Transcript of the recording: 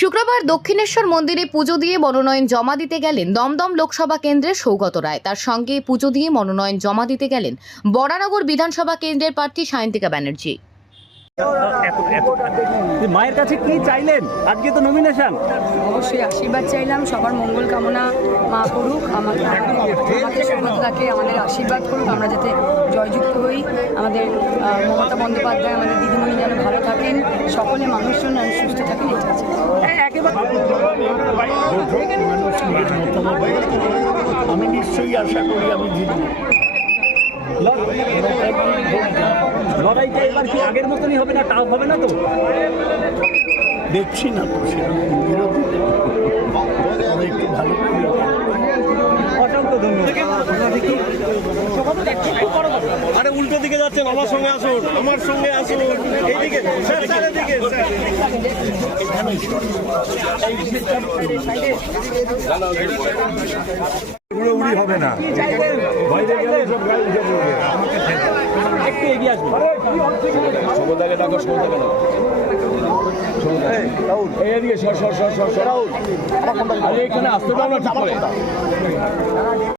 শুক্রবার দক্ষিণেশ্বর মন্দিরে পুজো দিয়ে মনোনয়ন জমা দিতে গেলেন দমদম লোকসভা কেন্দ্রের সৌগত রায়। তার সঙ্গে পুজো দিয়ে মনোনয়ন জমা দিতে গেলেন বরানগর বিধানসভা কেন্দ্রের প্রার্থী সায়ন্তিকা ব্যানার্জি। মায়ের কাছে কি চাইলেন? আজকে তো নমিনেশন অবশ্যই আশীর্বাদ চাইলাম সবার মঙ্গল কামনা মা করুক আমাকে আমাকে আমাদের আশীর্বাদ করুক আমরা যাতে জয়যুক্ত হই। আমাদের মমতা বন্দ্যোপাধ্যায় আমাদের দিদিমণি যেন ভালো থাকেন সকলে মানুষজন যেন সুস্থ থাকেন এটা আমি নিশ্চয়ই আশা করি আমি জিতব। লড়াইটা এবার কি আগের মতনই হবে না? টাফ হবে না তো? দেখছি না তো সেরকম বিরোধী। তবে একটু ভালো অসংখ্য ধন্যবাদ। আরে উল্টো দিকে যাচ্ছেন আমার সঙ্গে আসুন আমার সঙ্গে আসুন। এইদিকে উড়ি হবে না। বাইরে গেলে সব গাড়ি উঠে পড়বে। একটু এগিয়ে আসবেন এই এদিকে সর সর সর সর সর। আরে এখানে আসতে দাও না